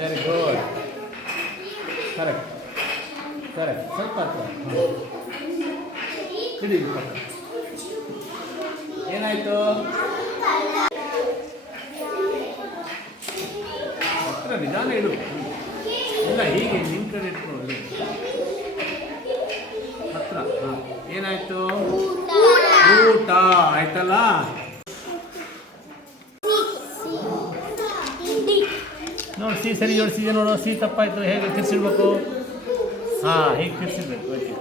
Very good. Correct correct. ಸ್ವಲ್ಪ ಹತ್ರ ಇಡಿ. ಏನಾಯ್ತು? ಹತ್ರ ನಿಧಾನ ಇಡು. ಇಲ್ಲ ಹೀಗೆ ನಿಮ್ಮ ಕಡೆ ಇಟ್ಕೊಳ್ಳಿ. ಹತ್ರ. ಹಾಂ ಏನಾಯ್ತು? ಊಟ ಆಯ್ತಲ್ಲ. ನೋಡಿ ಸಿ ಸರಿ ಜೋಡಿಸಿದೆ ನೋಡು. ಸಿ ತಪ್ಪಾಯ್ತು. ಹೇಗೆ ತಿರ್ಸಿಡ್ಬೇಕು? ಹಾಂ ಹೀಗೆ ತಿರ್ಸಿಡ್ಬೇಕು. Okay.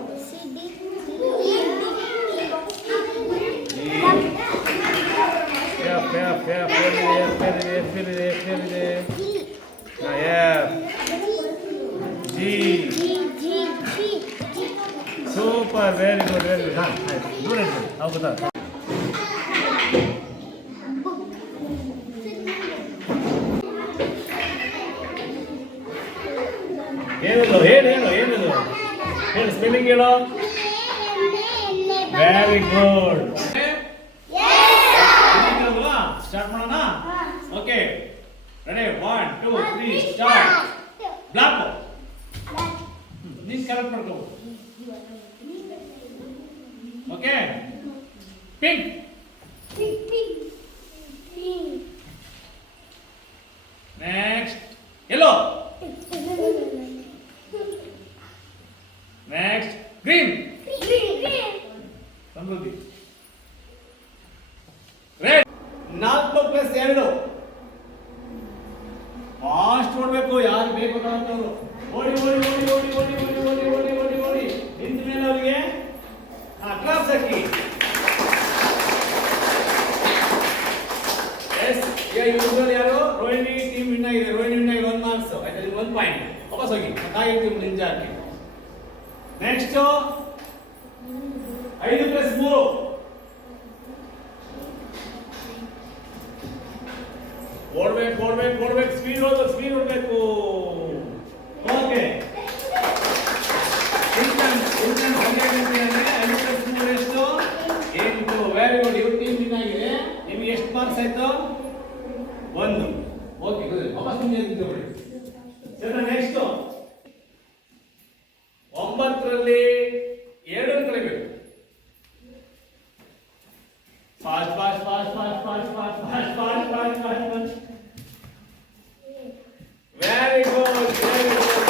Super. Very good very good. ಹಾಂ ಆಯ್ತು. ದೂರ ಇಟ್ಬಿಡಿ. ಹೌದಾ? ಏನದು? ಹೇಳು ಏನದು? ಹೇಳು ಸ್ಪೆಲ್ಲಿಂಗ್ ಹೇಳು. Very good. ಸ್ಟಾರ್ಟ್ ಮಾಡೋಣ. Okay ready? 1 2 3 ಸ್ಟಾರ್ಟ್. ಬ್ಲಾಕ್. ನೀನು ಕರೆಕ್ಟ್ ಮಾಡ್ಕೋ. Okay. Pink. Next yellow. Next green. Samruddhi. Red. 4 + 2. Fast ಓಡಬೇಕು. ಯಾರು ಬೇಕು ಅಂತವ್ರು ಓಡಿ ಓಡಿ ಓಡಿ ಓಡಿ ಓಡಿ ಓಡಿ ಓಡಿ ಓಡಿ ಓಡಿ ಓಡಿ ನಿಂತ ಮೇಲೆ ಅವರಿಗೆ ಕ್ಲಾಸ್ ಹಾಕಿ. ಎಸ್ ಯೂಸರ್ ಯಾರು? ರೋಹಿಣಿ ಟೀಮ್ ವಿನ್ ಆಗಿದೆ. ರೋಹಿಣಿ ವಿನ್ ಆಗಿದೆ. 1 ಮಾರ್ಕ್ಸ್ ಆಯ್ತು. 1 ಪಾಯಿಂಟ್ ವಾಪಸ್ ಹೋಗಿ. ತಾಯಿ ಟೀಮ್ ನಿಂಜ ಹಾಕಿ. ನೆಕ್ಸ್ಟ್ 5 + 3. ಓಡ್ಬೇಕು ಓಡ್ಬೇಕು ಓಡ್ಬೇಕು. ಸ್ಪೀಡ್ ಓಡಬೇಕು. ಓಕೆ. Very good. ಇವ್ರ ಟೀಮ್ ವಿನ್ ಆಗಿದೆ. ನಿಮ್ಗೆ ಎಷ್ಟು ಮಾರ್ಕ್ಸ್ ಆಯ್ತು? 1. ಓಕೆ ವಾಪಸ್ ನಿಂತ್ಕೊಳ್ಳಿ. ಸರಿ ನೆಕ್ಸ್ಟ್ 9ರಲ್ಲಿ 2 ಕಲಿಬೇಕು. Fast fast fast fast fast fast fast fast fast fast. Very good very good.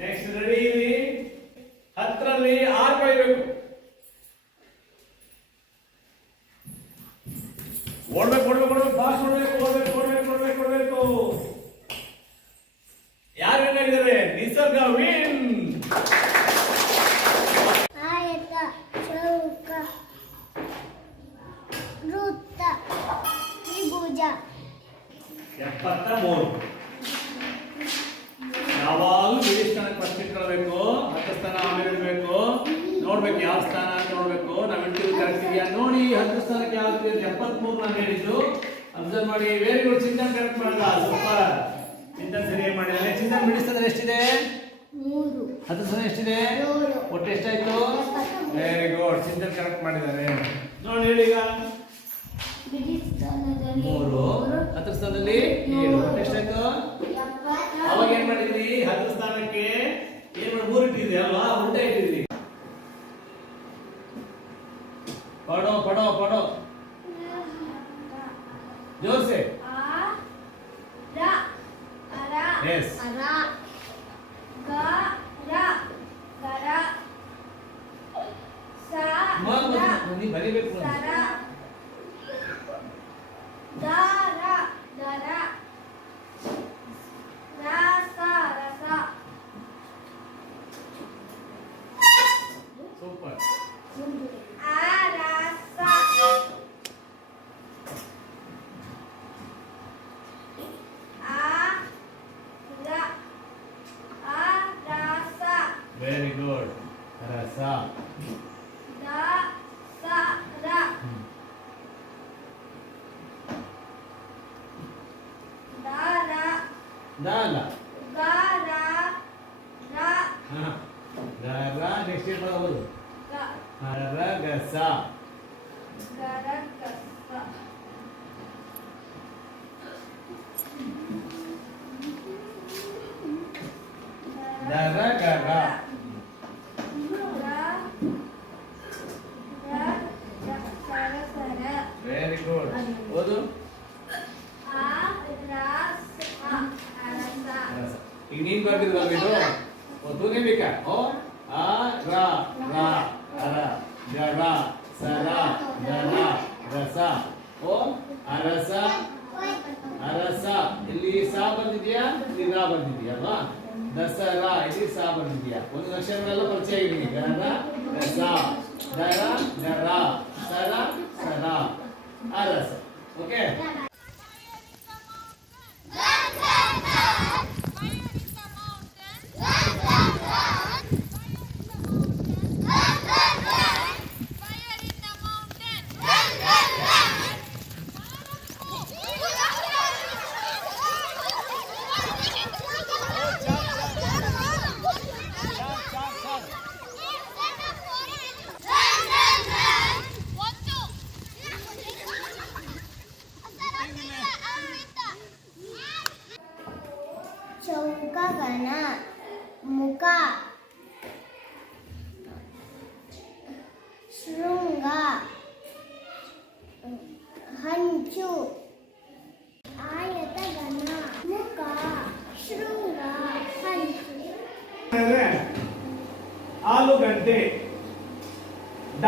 Next ready ಇರಿ. 10ರಲ್ಲಿ 6 ಕಲಿಬೇಕು. ಓಡ್ಬೇಕು ಓಡ್ಬೇಕು ಓಡ್ಬೇಕು. ಫಾಸ್ಟ್ ಓಡ್ಬೇಕು ಓಡ್ಬೇಕು ಓಡ್ಬೇಕು ಓಡ್ಬೇಕು ಓಡ್ಬೇಕು. ಯಾರು ವಿನ್ ಆಗಿದ್ದಾರೆ? ನಿಸರ್ಗ ವಿನ್. ಆಯತ ಚೌಕ ವೃತ್ತ ತ್ರಿಭುಜ. 73. ಯಾವಾಗಲೂ ಬಿಡಿ ಸ್ಥಾನಕ್ಕೆ ಫಸ್ಟ್ ಇಟ್ಕೊಳ್ಬೇಕು. 10 ಸ್ಥಾನ ಆಮೇಲೆ ಇಡಬೇಕು. ನೋಡ್ಬೇಕು ಯಾವ ಸ್ಥಾನ ಅಂತ ನೋಡ್ಬೇಕು. ನಾವು ಇಂಟರ್ವ್ಯೂ ಕರೆಕ್ಟ್ ಇದೆಯಾ ನೋಡಿ. 10 ಸ್ಥಾನಕ್ಕೆ ಯಾವ್ದು? 73 ನಾನು ಹೇಳಿದ್ದು. ಅಬ್ಸರ್ವ್ ಮಾಡಿ. Very good. ಚಿಂತನ್ ಕರೆಕ್ಟ್ ಮಾಡಲ್ಲ. ಸೂಪರ್. ಚಿಂತನ್ ಸರಿಯಾಗಿ ಮಾಡಿದಾನೆ. ಚಿಂತನ್ ಬಿಡಿ ಸ್ಥಾನ ಎಷ್ಟಿದೆ? 3. 10 ಸ್ಥಾನ ಎಷ್ಟಿದೆ? ಒಟ್ಟು ಎಷ್ಟಾಯ್ತು? Very good. ಚಿಂತನ್ ಕರೆಕ್ಟ್ ಮಾಡಿದಾನೆ. ನೋಡಿ ಹೇಳಿ ಈಗ. ಬಿಡಿ ಸ್ಥಾನದಲ್ಲಿ 3. 10 ಸ್ಥಾನದಲ್ಲಿ 7. ಒಟ್ಟು ಎಷ್ಟಾಯ್ತು? ಅವಾಗ ಏನ್ ಮಾಡಿದ್ರಿ? 10 ಸ್ಥಾನಕ್ಕೆ ಏನ್ ಮಾಡಿ 3 ಇಟ್ಟಿದ್ರಿ ಅಲ್ವಾ? ಉಲ್ಟಾ ಇಟ್ಟಿದ್ರಿ. ಪಡೋ ಪಡೋ ಪಡೋ जोर से. Yes. ನೀ ಬರಿಬೇಕು. Super. Very good. Rasa. Dala. Gara. Next year apa dulu? Gara gasa. ದರಗರ. Very good. ಓದು. ಈಗ ನೀನ್ ಬರ್ತಿದ್ವಲ್ಲ ಇದು ತೂನೇ ಬೇಕಾ? ಓ ಆ ರ ರ ಅರ ಜರ ಸರ ದರ ರಸ. ಓ ಅರಸ ಅರಸ. ಇಲ್ಲಿ ಸಾ ಬಂದಿದ್ಯಾ, ಇಲ್ಲಿ ರಾ ಬಂದಿದ್ಯಲ್ವಾ? ದಸರಾ ಇಲ್ಲಿ ಸಾ ಬಂದಿದ್ಯಾ? ಒಂದು ಅಕ್ಷರಗಳೆಲ್ಲ ಪರಿಚಯ ಆಗಿದೆ. ಗರ ರಸ, ದರ ದರ, ಸರ ಸರ, ಅರಸ. ಓಕೆ. ಚೌಕಗಣ ಮುಖ ಶೃಂಗ ಹಂಚು ಆಯತಗಣ ಮುಖ ಶೃಂಗ ಹಂಚು. ಆಲೂಗಡ್ಡೆ ಡ.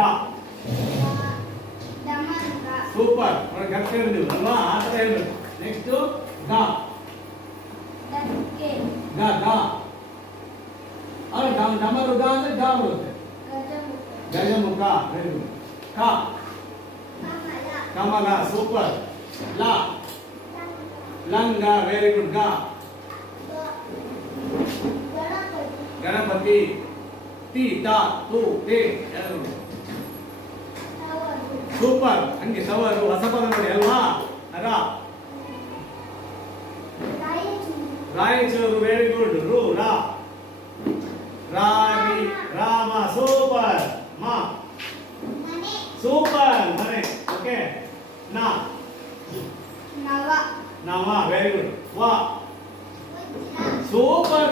ದಮಂಗ ಸೂಪರ್. ಅವ್ರಿಗೆ ಅರ್ಥ ಹೇಳಿದ್ವಿ ಅಲ್ವಾ? ಆ ಥರ ಹೇಳ್ಬೇಕು. ನೆಕ್ಸ್ಟ್ ಗ ದಕ್ಕೆ ಗ ಗ. ಅವ್ರು ಡಮರು ಗ ಅಂದ್ರೆ ಗ ಬರುತ್ತೆ. ಗಜಮುಖ ಗಜಮುಖ. Very good. ಕ ಕಮಲ ಕಮಲ. ಸೂಪರ್. ಲ ಲಂಗ. Very good. ಗ ಗಣಪತಿ ಗಣಪತಿ. ತಿ ತ ತು ತೇ. ತವರು ಸೂಪರ್. ಹಂಗೆ ತವರು ಹೊಸ ಪದ ನೋಡಿ ಅಲ್ವಾ? ರ ರಾಯಚೂರು ರಾಯಚೂರು. Very good. ರು ರಾ ರಾಗಿ ರಾಮ. ಸೂಪರ್. ಮ ಮನೆ ಸೂಪರ್. ಮನೆ. ಓಕೆ. ನ ನವ ನವ. Very good. ವ ವಜ್ರ ಸೂಪರ್.